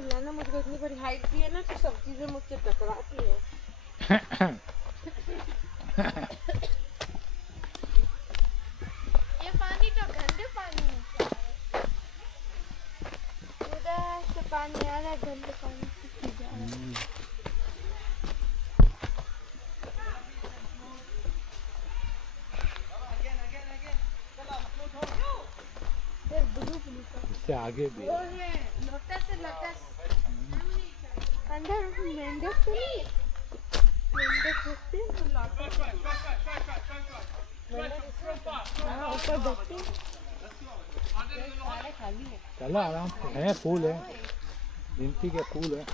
अल्लाह ने मुझको इतनी बड़ी हाइट दी है ना कि सब चीजें मुझसे टकराती है। ये पानी तो गंदे पानी है। उधर से पानी आ रहा है, गंदे पानी से जा रहा है। इससे आगे भी है। लोटस अंदर मेंढक तो नहीं है। मेंढक देखते हैं तो लोटस हाँ ऊपर बैठते हैं। सारे खाली है। चलो आराम से है, फूल है, गिनती के फूल है।